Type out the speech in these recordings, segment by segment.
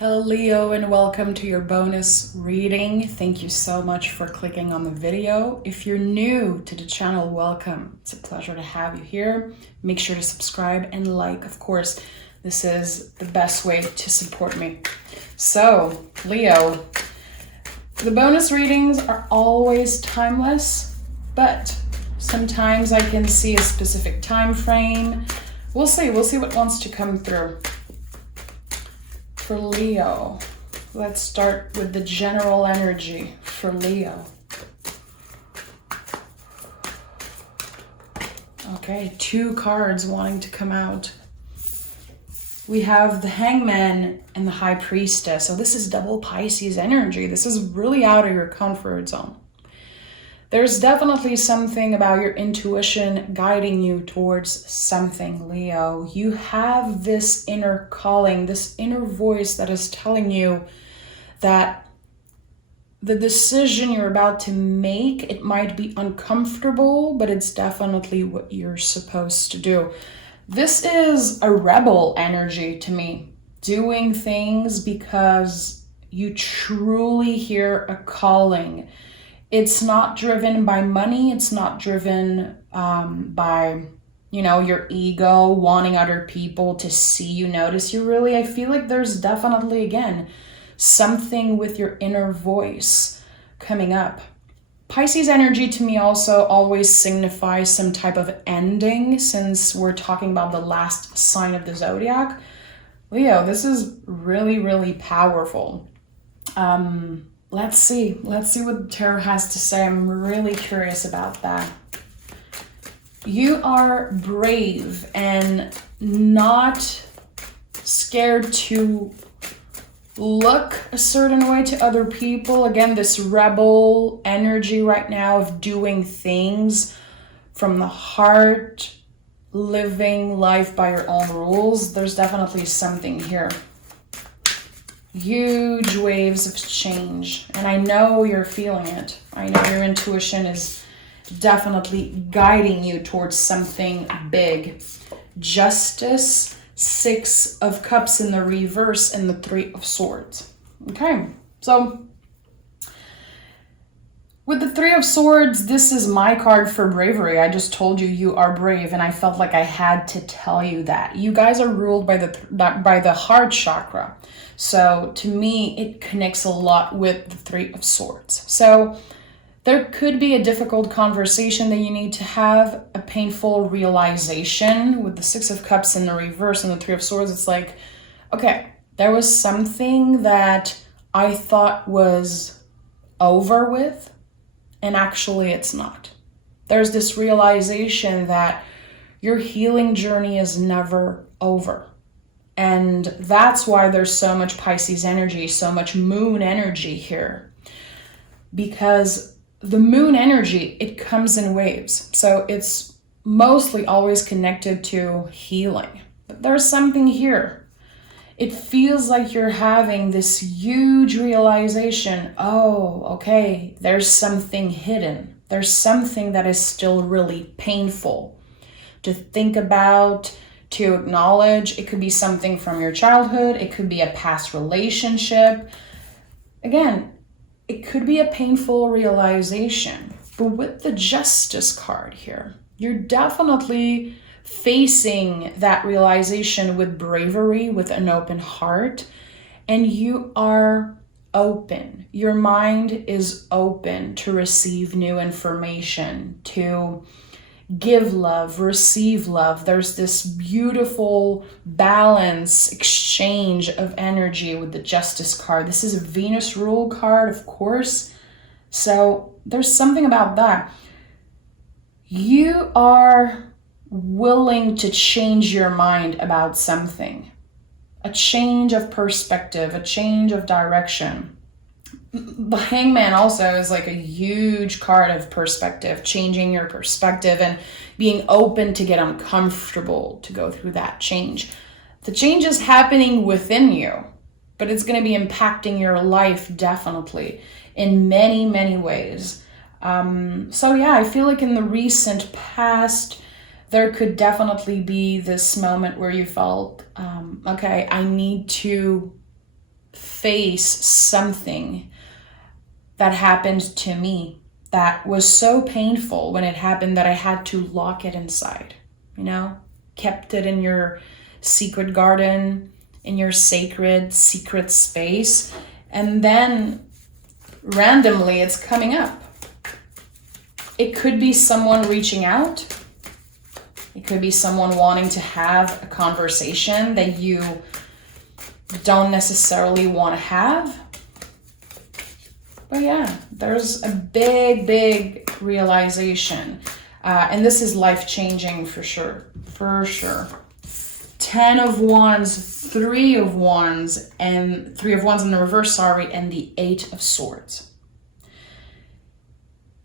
Hello Leo, and welcome to your bonus reading. Thank you so much for clicking on the video. If you're new to the channel, welcome. It's a pleasure to have you here. Make sure to subscribe and like. Of course, this is the best way to support me. So Leo, the bonus readings are always timeless, but sometimes I can see a specific time frame. We'll see what wants to come through. For Leo, let's start with the general energy for Leo. Okay, 2 cards wanting to come out. We have the Hangman and the High Priestess. So this is double Pisces energy. This is really out of your comfort zone. There's definitely something about your intuition guiding you towards something, Leo. You have this inner calling, this inner voice that is telling you that the decision you're about to make, it might be uncomfortable, but it's definitely what you're supposed to do. This is a rebel energy to me, doing things because you truly hear a calling. It's not driven by money. It's not driven by, your ego, wanting other people to see you, notice you. Really, I feel like there's definitely, again, something with your inner voice coming up. Pisces energy to me also always signifies some type of ending, since we're talking about the last sign of the zodiac. Leo, this is really, really powerful. Let's see what the tarot has to say. I'm really curious about that. You are brave and not scared to look a certain way to other people. Again, this rebel energy right now of doing things from the heart, living life by your own rules. There's definitely something here. Huge waves of change, and I know you're feeling it. I know your intuition is definitely guiding you towards something big. Justice, 6 of Cups in the reverse, and the 3 of Swords. Okay, so with the 3 of Swords, this is my card for bravery. I just told you you are brave, and I felt like I had to tell you that. You guys are ruled by the heart chakra. So to me, it connects a lot with the 3 of Swords. So there could be a difficult conversation that you need to have, a painful realization. With the 6 of Cups in the reverse and the 3 of Swords, it's like, okay, there was something that I thought was over with, and actually it's not. There's this realization that your healing journey is never over. And that's why there's so much Pisces energy, so much moon energy here. Because the moon energy, it comes in waves. So it's mostly always connected to healing. But there's something here. It feels like you're having this huge realization. Oh, okay, there's something hidden. There's something that is still really painful to think about, to acknowledge. It could be something from your childhood. It could be a past relationship. Again, it could be a painful realization. But with the Justice card here, you're definitely facing that realization with bravery, with an open heart, and you are open. Your mind is open to receive new information, to give love, receive love. There's this beautiful balance, exchange of energy with the Justice card. This is a Venus rule card, of course. So there's something about that. You are willing to change your mind about something. A change of perspective, a change of direction. The Hangman also is like a huge card of perspective, changing your perspective and being open to get uncomfortable to go through that change. The change is happening within you, but it's going to be impacting your life definitely in many, many ways. So yeah, I feel like in the recent past, there could definitely be this moment where you felt, okay, I need to face something that happened to me that was so painful when it happened that I had to lock it inside, kept it in your secret garden, in your sacred secret space, and then randomly it's coming up. It could be someone reaching out. It could be someone wanting to have a conversation that you don't necessarily want to have. But yeah, there's a big realization. And this is life-changing for sure. For sure. 10 of Wands, 3 of Wands, and 3 of Wands in the reverse, and the 8 of Swords.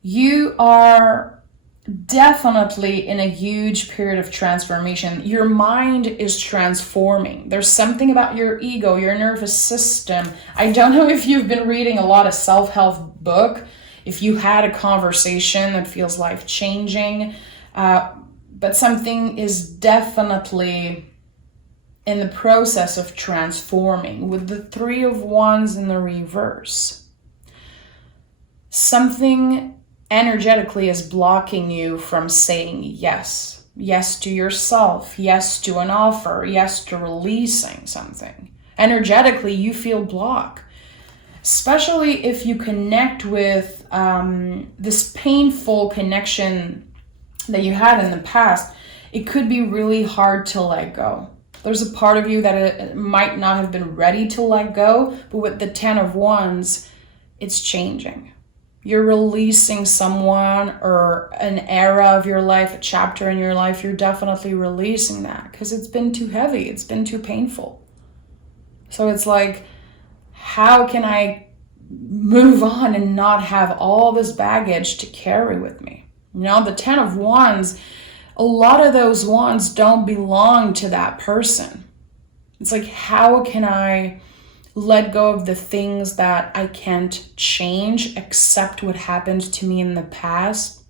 You are definitely in a huge period of transformation. Your mind is transforming. There's something about your ego, your nervous system. I don't know if you've been reading a lot of self-help book, if you had a conversation that feels life-changing, but something is definitely in the process of transforming with the 3 of Wands in the reverse. Something energetically is blocking you from saying yes. Yes to yourself. Yes to an offer. Yes to releasing something. Energetically, you feel blocked. Especially if you connect with this painful connection that you had in the past, it could be really hard to let go. There's a part of you that it might not have been ready to let go, but with the 10 of Wands, it's changing. You're releasing someone or an era of your life, a chapter in your life. You're definitely releasing that because it's been too heavy. It's been too painful. So it's like, how can I move on and not have all this baggage to carry with me? The 10 of Wands, a lot of those wands don't belong to that person. It's like, how can I let go of the things that I can't change, accept what happened to me in the past,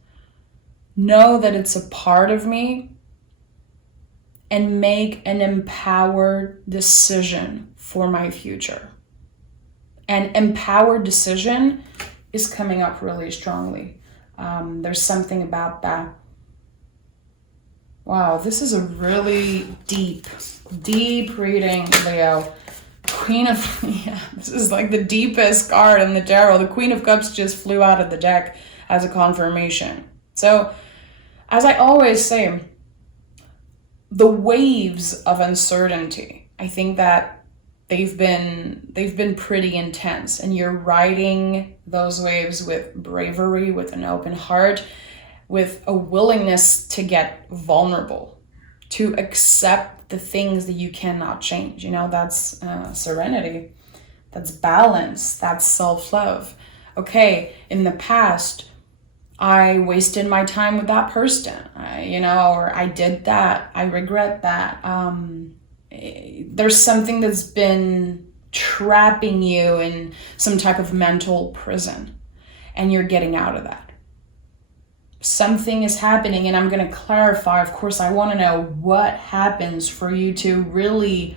know that it's a part of me, and make an empowered decision for my future. And empowered decision is coming up really strongly. There's something about that. Wow, this is a really deep reading, Leo. Queen of, this is like the deepest card in the tarot. The Queen of Cups just flew out of the deck as a confirmation. So, as I always say, the waves of uncertainty, I think that they've been pretty intense, and you're riding those waves with bravery, with an open heart, with a willingness to get vulnerable, to accept the things that you cannot change. That's serenity, that's balance, that's self-love. Okay, in the past, I wasted my time with that person, or I did that, I regret that. There's something that's been trapping you in some type of mental prison, and you're getting out of that. Something is happening, and I'm going to clarify. Of course, I want to know what happens for you to really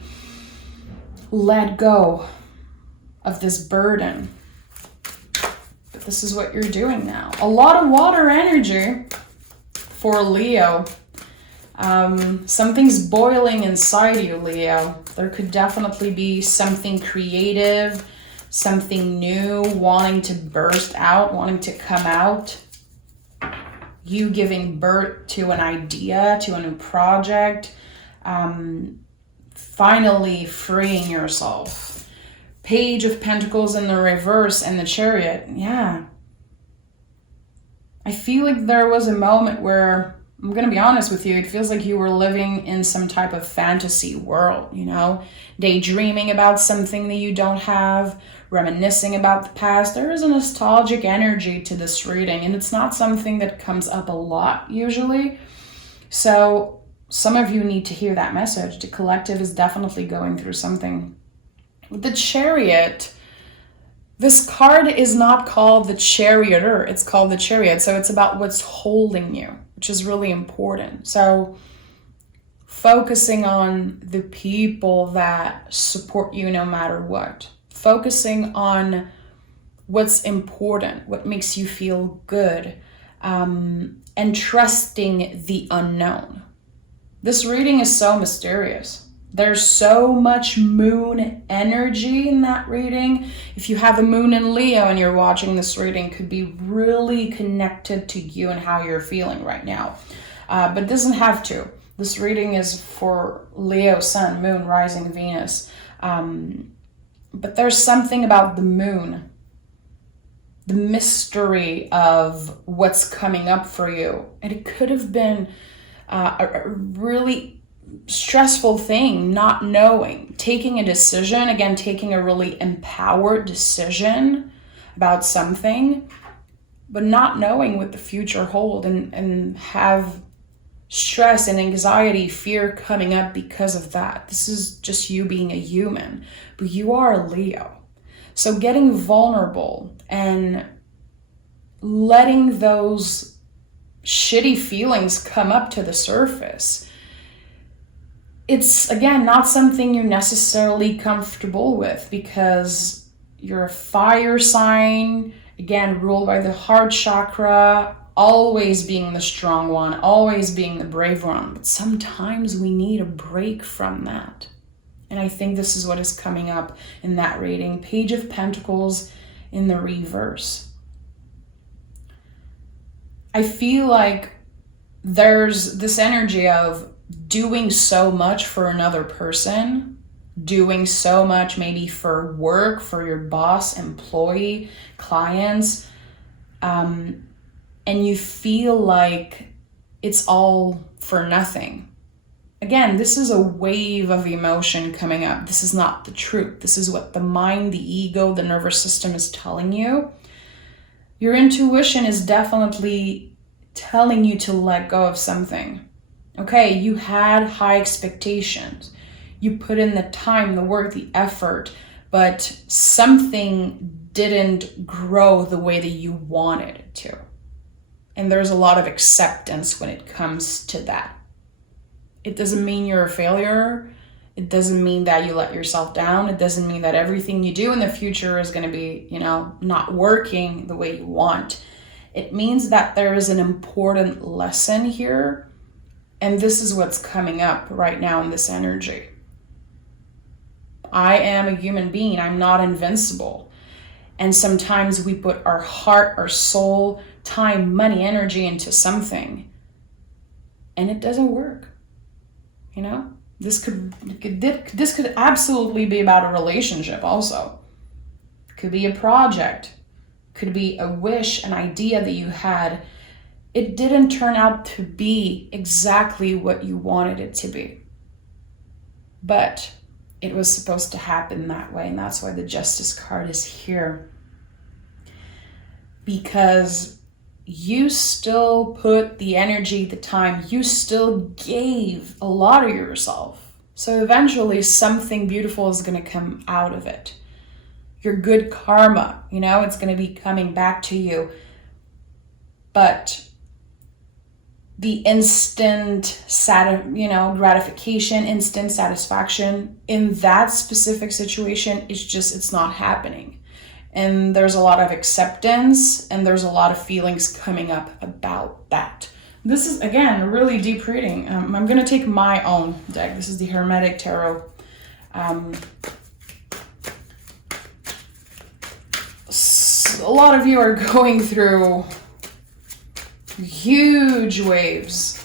let go of this burden. But this is what you're doing now. A lot of water energy for Leo. Something's boiling inside you, Leo. There could definitely be something creative, something new, wanting to burst out, wanting to come out. You giving birth to an idea, to a new project, finally freeing yourself. Page of Pentacles in the reverse and the Chariot. Yeah. I feel like there was a moment where, I'm going to be honest with you, it feels like you were living in some type of fantasy world, daydreaming about something that you don't have, reminiscing about the past. There is a nostalgic energy to this reading, and it's not something that comes up a lot usually. So some of you need to hear that message. The collective is definitely going through something. With the Chariot, this card is not called the Charioteer, it's called the Chariot. So it's about what's holding you, which is really important. So focusing on the people that support you no matter what. focusing on what's important, what makes you feel good, and trusting the unknown. This reading is so mysterious. There's so much moon energy in that reading. If you have a moon in Leo and you're watching this reading, it could be really connected to you and how you're feeling right now. But it doesn't have to. This reading is for Leo, Sun, Moon, Rising, Venus. But there's something about the moon, the mystery of what's coming up for you. And it could have been a really stressful thing, not knowing, taking a decision, again, taking a really empowered decision about something, but not knowing what the future hold, and have stress and anxiety, fear coming up because of that. This is just you being a human, but you are a Leo. So getting vulnerable and letting those shitty feelings come up to the surface, it's, again, not something you're necessarily comfortable with because you're a fire sign, again, ruled by the heart chakra, always being the strong one, always being the brave one. But sometimes we need a break from that. And I think this is what is coming up in that reading. Page of Pentacles in the reverse. I feel like there's this energy of doing so much for another person, doing so much maybe for work, for your boss, employee, clients, and you feel like it's all for nothing. Again, this is a wave of emotion coming up. This is not the truth. This is what the mind, the ego, the nervous system is telling you. Your intuition is definitely telling you to let go of something. Okay, you had high expectations. You put in the time, the work, the effort, but something didn't grow the way that you wanted it to. And there's a lot of acceptance when it comes to that. It doesn't mean you're a failure. It doesn't mean that you let yourself down. It doesn't mean that everything you do in the future is going to be, not working the way you want. It means that there is an important lesson here. And this is what's coming up right now in this energy. I am a human being. I'm not invincible. And sometimes we put our heart, our soul, time, money, energy into something, and it doesn't work. This could absolutely be about a relationship also. Could be a project. Could be a wish, an idea that you had. It didn't turn out to be exactly what you wanted it to be. But it was supposed to happen that way, and that's why the Justice card is here. Because you still put the energy, the time, you still gave a lot of yourself. So eventually something beautiful is going to come out of it. Your good karma, it's going to be coming back to you. But the instant gratification, instant satisfaction in that specific situation it's not happening. And there's a lot of acceptance and there's a lot of feelings coming up about that. This is, again, a really deep reading. I'm going to take my own deck. This is the Hermetic Tarot. A lot of you are going through huge waves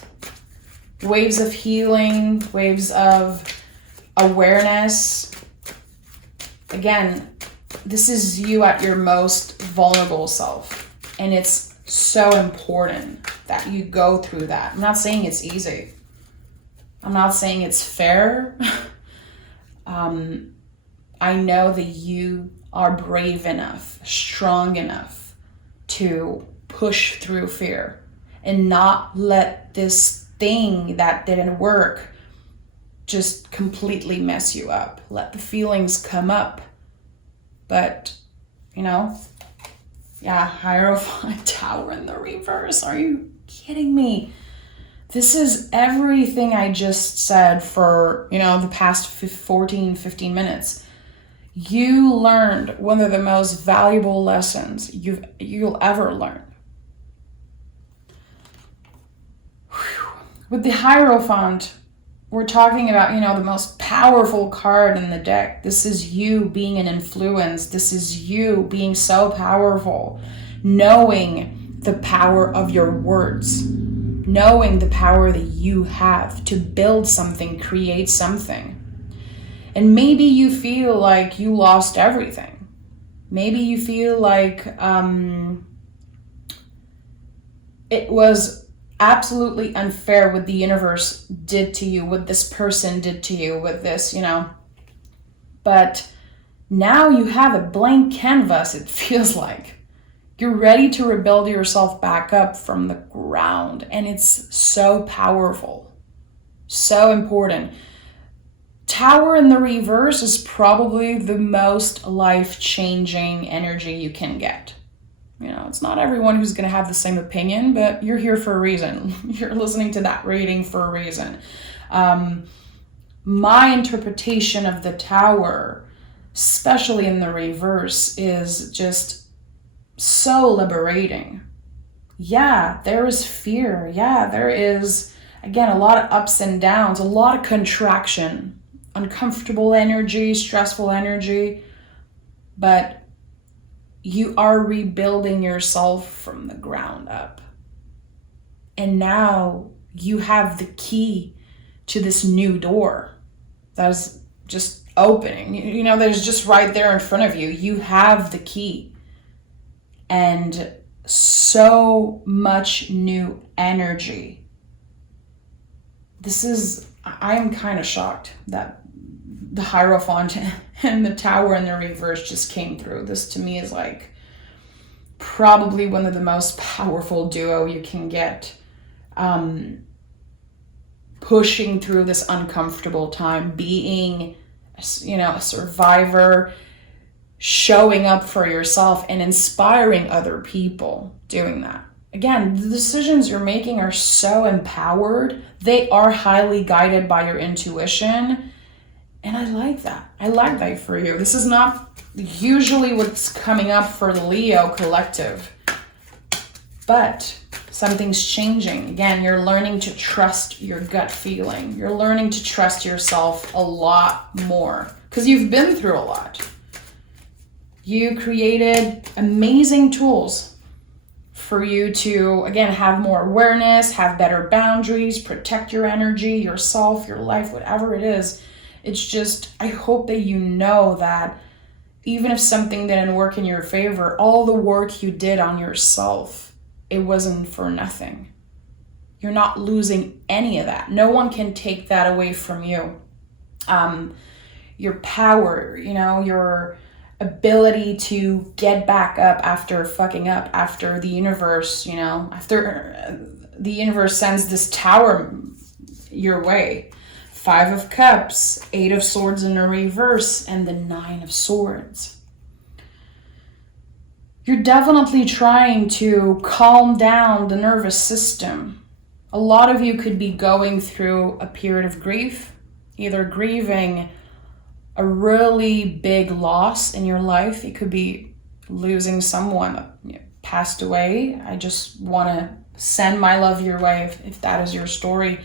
of healing, waves of awareness. Again, this is you at your most vulnerable self, and it's so important that you go through that. I'm not saying it's easy. I'm not saying it's fair. I know that you are brave enough, strong enough to push through fear and not let this thing that didn't work just completely mess you up. Let the feelings come up. But, Hierophant Tower in the reverse. Are you kidding me? This is everything I just said for, the past 14, 15 minutes. You learned one of the most valuable lessons you'll ever learn. Whew. With the Hierophant, we're talking about, the most powerful card in the deck. This is you being an influence. This is you being so powerful, knowing the power of your words, knowing the power that you have to build something, create something. And maybe you feel like you lost everything. Maybe you feel like it was absolutely unfair what the universe did to you, what this person did to you, with this, But now you have a blank canvas, it feels like. You're ready to rebuild yourself back up from the ground. And it's so powerful, so important. Tower in the reverse is probably the most life-changing energy you can get. It's not everyone who's going to have the same opinion, but you're here for a reason. You're listening to that reading for a reason. My interpretation of the Tower, especially in the reverse, is just so liberating. Yeah, there is fear. Yeah, there is, again, a lot of ups and downs, a lot of contraction, uncomfortable energy, stressful energy, but you are rebuilding yourself from the ground up. And now you have the key to this new door that's just opening. There's just right there in front of you. You have the key. And so much new energy. I am kind of shocked that the Hierophant and the Tower in the reverse just came through. This to me is like probably one of the most powerful duo you can get. Pushing through this uncomfortable time, being, a survivor, showing up for yourself and inspiring other people doing that. Again, the decisions you're making are so empowered. They are highly guided by your intuition. And I like that. I like that for you. This is not usually what's coming up for the Leo collective. But something's changing. Again, you're learning to trust your gut feeling. You're learning to trust yourself a lot more because you've been through a lot. You created amazing tools for you to, again, have more awareness, have better boundaries, protect your energy, yourself, your life, whatever it is. It's just, I hope that you know that even if something didn't work in your favor, all the work you did on yourself, it wasn't for nothing. You're not losing any of that. No one can take that away from you. Your power, your ability to get back up after fucking up, after the universe, after the universe sends this tower your way. 5 of Cups, 8 of Swords in a reverse, and the 9 of Swords. You're definitely trying to calm down the nervous system. A lot of you could be going through a period of grief, either grieving a really big loss in your life. You could be losing someone that passed away. I just want to send my love your way if that is your story.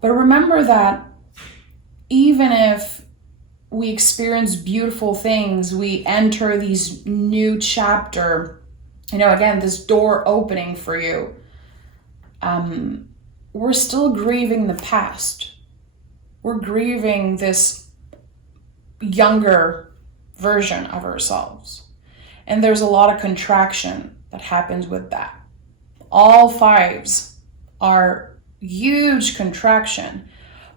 But remember that even if we experience beautiful things, we enter these new chapter, again, this door opening for you, we're still grieving the past. We're grieving this younger version of ourselves. And there's a lot of contraction that happens with that. All 5s are huge contraction,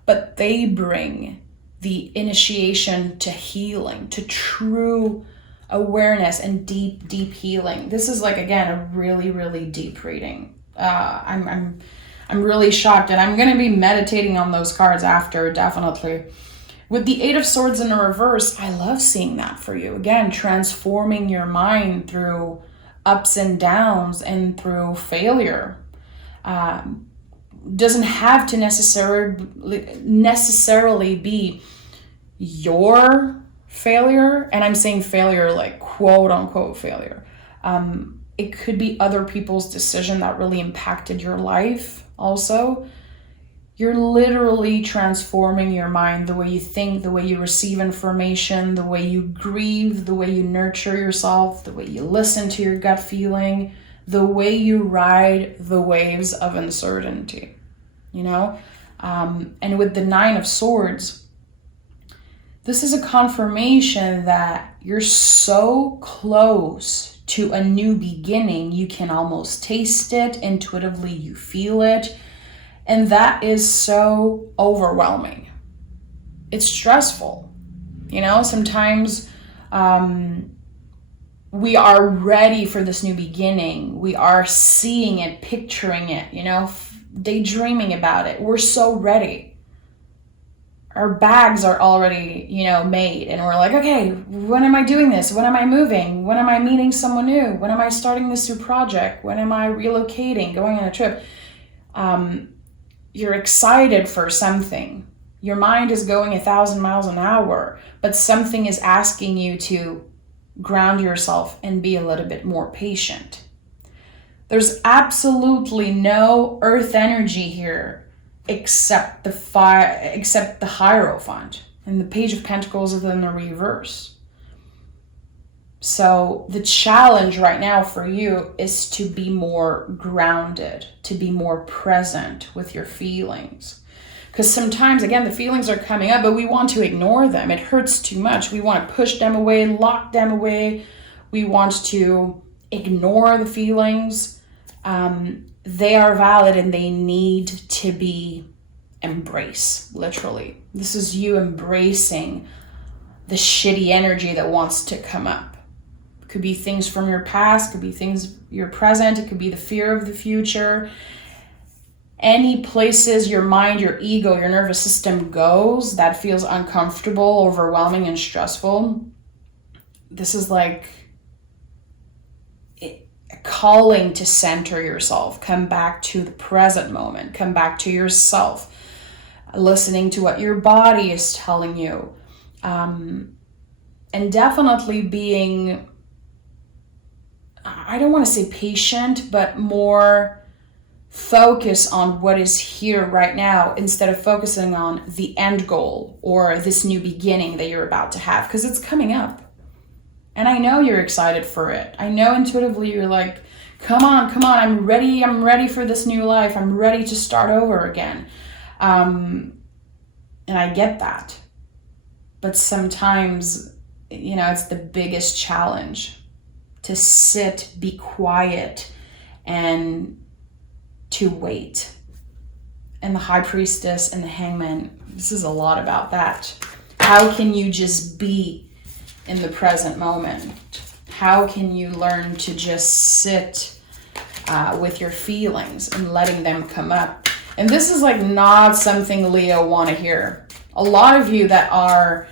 but they bring the initiation to healing, to true awareness and deep, deep healing. This is again, a really, really deep reading. I'm really shocked, and I'm going to be meditating on those cards after, definitely. With the 8 of Swords in the reverse, I love seeing that for you. Again, transforming your mind through ups and downs and through failure. Doesn't have to necessarily be your failure, and I'm saying failure like quote unquote failure. It could be other people's decision that really impacted your life also. You're literally transforming your mind, the way you think, the way you receive information, the way you grieve, the way you nurture yourself, the way you listen to your gut feeling, the way you ride the waves of uncertainty, you know? And with the 9 of Swords, this is a confirmation that you're so close to a new beginning. You can almost taste it, intuitively you feel it. And that is so overwhelming. It's stressful. You know, sometimes we are ready for this new beginning. We are seeing it, picturing it, you know, daydreaming about it. We're so ready. Our bags are already, you know, made, and we're like, okay, when am I doing this? When am I moving? When am I meeting someone new? When am I starting this new project? When am I relocating, going on a trip? You're excited for something. Your mind is going 1,000 miles an hour, but something is asking you to ground yourself and be a little bit more patient. There's absolutely no earth energy here except the Hierophant, and the Page of Pentacles is in the reverse. So the challenge right now for you is to be more grounded, to be more present with your feelings. Because sometimes, again, the feelings are coming up, but we want to ignore them. It hurts too much. We want to push them away, lock them away. We want to ignore the feelings. They are valid and they need to be embraced, literally. This is you embracing the shitty energy that wants to come up. It could be things from your past, could be things your present, it could be the fear of the future. Any places your mind, your ego, your nervous system goes that feels uncomfortable, overwhelming, and stressful, this is like calling to center yourself, come back to the present moment, come back to yourself, listening to what your body is telling you, and definitely being, I don't want to say patient, but more focus on what is here right now instead of focusing on the end goal or this new beginning that you're about to have, because it's coming up. And I know you're excited for it. I know intuitively you're like, come on, I'm ready for this new life. I'm ready to start over again. And I get that. But sometimes, you know, it's the biggest challenge to sit, be quiet, and to wait. And the High Priestess and the Hangman, this is a lot about that. How can you just be in the present moment? How can you learn to just sit with your feelings and letting them come up? And this is like not something Leo want to hear. A lot of you that are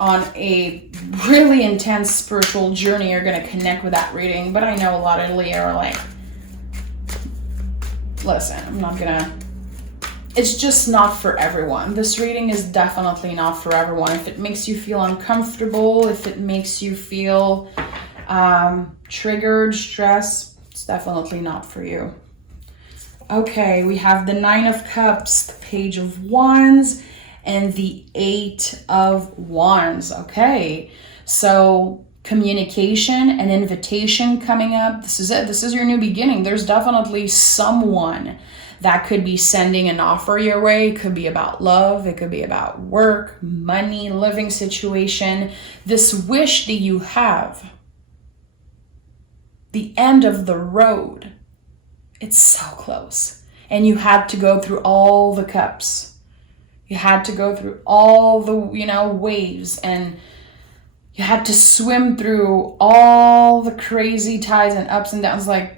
on a really intense spiritual journey are going to connect with that reading, but I know a lot of Leo are like, listen, I'm not gonna, it's just not for everyone. This reading is definitely not for everyone. If it makes you feel uncomfortable, if it makes you feel triggered, stressed, it's definitely not for you. Okay, we have the 9 of Cups, the Page of Wands, and the 8 of Wands. Okay, so communication and invitation coming up. This is it. This is your new beginning. There's definitely someone that could be sending an offer your way. It could be about love. It could be about work, money, living situation. This wish that you have, the end of the road, it's so close. And you had to go through all the cups. You had to go through all the, waves, and you had to swim through all the crazy tides and ups and downs. Like,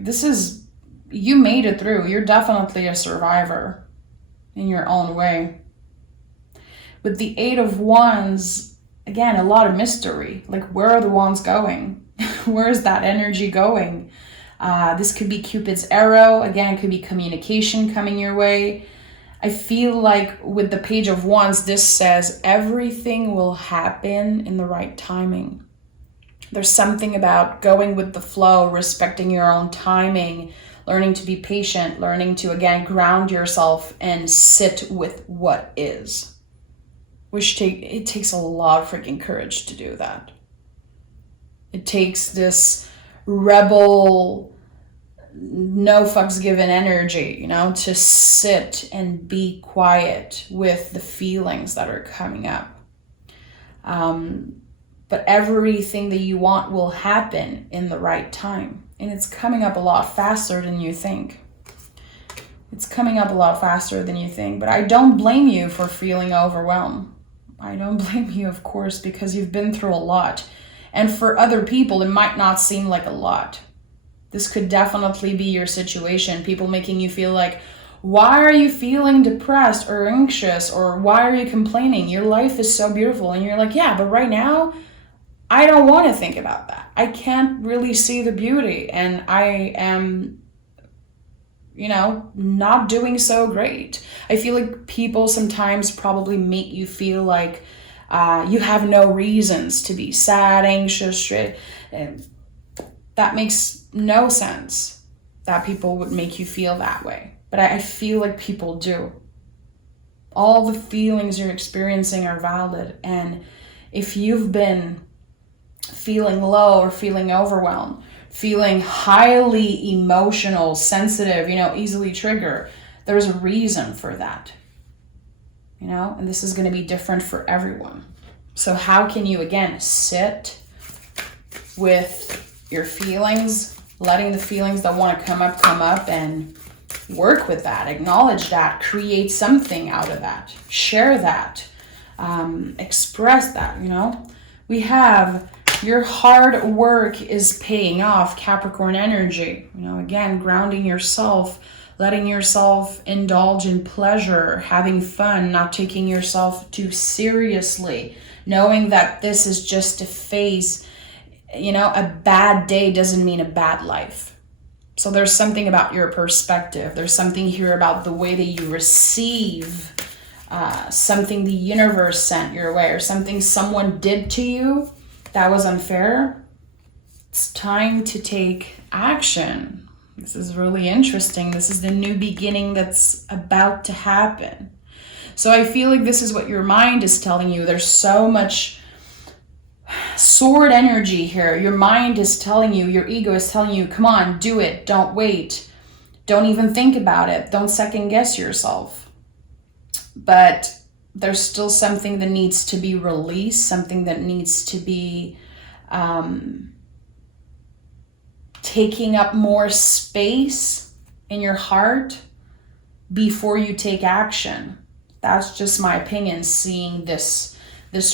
you made it through. You're definitely a survivor in your own way. With the 8 of Wands, again, a lot of mystery. Like, where are the wands going? Where is that energy going? This could be Cupid's arrow. Again, it could be communication coming your way. I feel like with the Page of Wands, this says everything will happen in the right timing. There's something about going with the flow, respecting your own timing, learning to be patient, learning to, again, ground yourself and sit with what is. It takes a lot of freaking courage to do that. It takes this rebel, no fucks given energy, you know, to sit and be quiet with the feelings that are coming up. But everything that you want will happen in the right time. And it's coming up a lot faster than you think. It's coming up a lot faster than you think. But I don't blame you for feeling overwhelmed. I don't blame you, of course, because you've been through a lot. And for other people, it might not seem like a lot. This could definitely be your situation. People making you feel like, why are you feeling depressed or anxious? Or why are you complaining? Your life is so beautiful. And you're like, yeah, but right now, I don't want to think about that. I can't really see the beauty. And I am, you know, not doing so great. I feel like people sometimes probably make you feel like you have no reasons to be sad, anxious, that makes no sense that people would make you feel that way. But I feel like people do. All the feelings you're experiencing are valid. And if you've been feeling low or feeling overwhelmed, feeling highly emotional, sensitive, you know, easily triggered, there's a reason for that, you know, and this is going to be different for everyone. So how can you, again, sit with your feelings, letting the feelings that want to come up, and work with that, acknowledge that, create something out of that, share that, express that, you know. We have your hard work is paying off, Capricorn energy. You know, again, grounding yourself, letting yourself indulge in pleasure, having fun, not taking yourself too seriously, knowing that this is just a phase. You know, a bad day doesn't mean a bad life. So there's something about your perspective. There's something here about the way that you receive something the universe sent your way, or something someone did to you that was unfair. It's time to take action. This is really interesting. This is the new beginning that's about to happen. So I feel like this is what your mind is telling you. There's so much sword energy here. Your mind is telling you, your ego is telling you, come on, do it. Don't wait. Don't even think about it. Don't second guess yourself. But there's still something that needs to be released, something that needs to be taking up more space in your heart before you take action. That's just my opinion, seeing this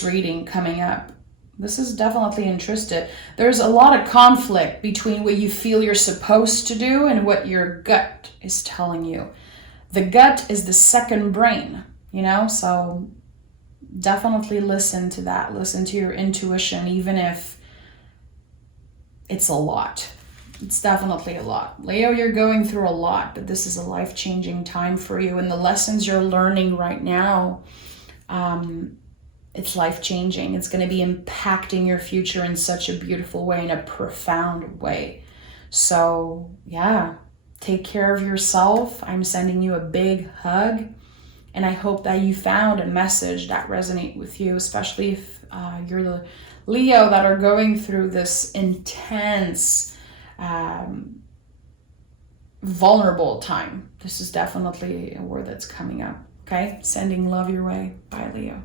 reading coming up. This is definitely interested. There's a lot of conflict between what you feel you're supposed to do and what your gut is telling you. The gut is the second brain, you know, so definitely listen to that. Listen to your intuition, even if it's a lot. It's definitely a lot. Leo, you're going through a lot, but this is a life-changing time for you. And the lessons you're learning right now, it's life-changing. It's going to be impacting your future in such a beautiful way, in a profound way. So, yeah, take care of yourself. I'm sending you a big hug. And I hope that you found a message that resonates with you, especially if you're the Leo that are going through this intense, vulnerable time. This is definitely a word that's coming up. Okay? Sending love your way. Bye, Leo.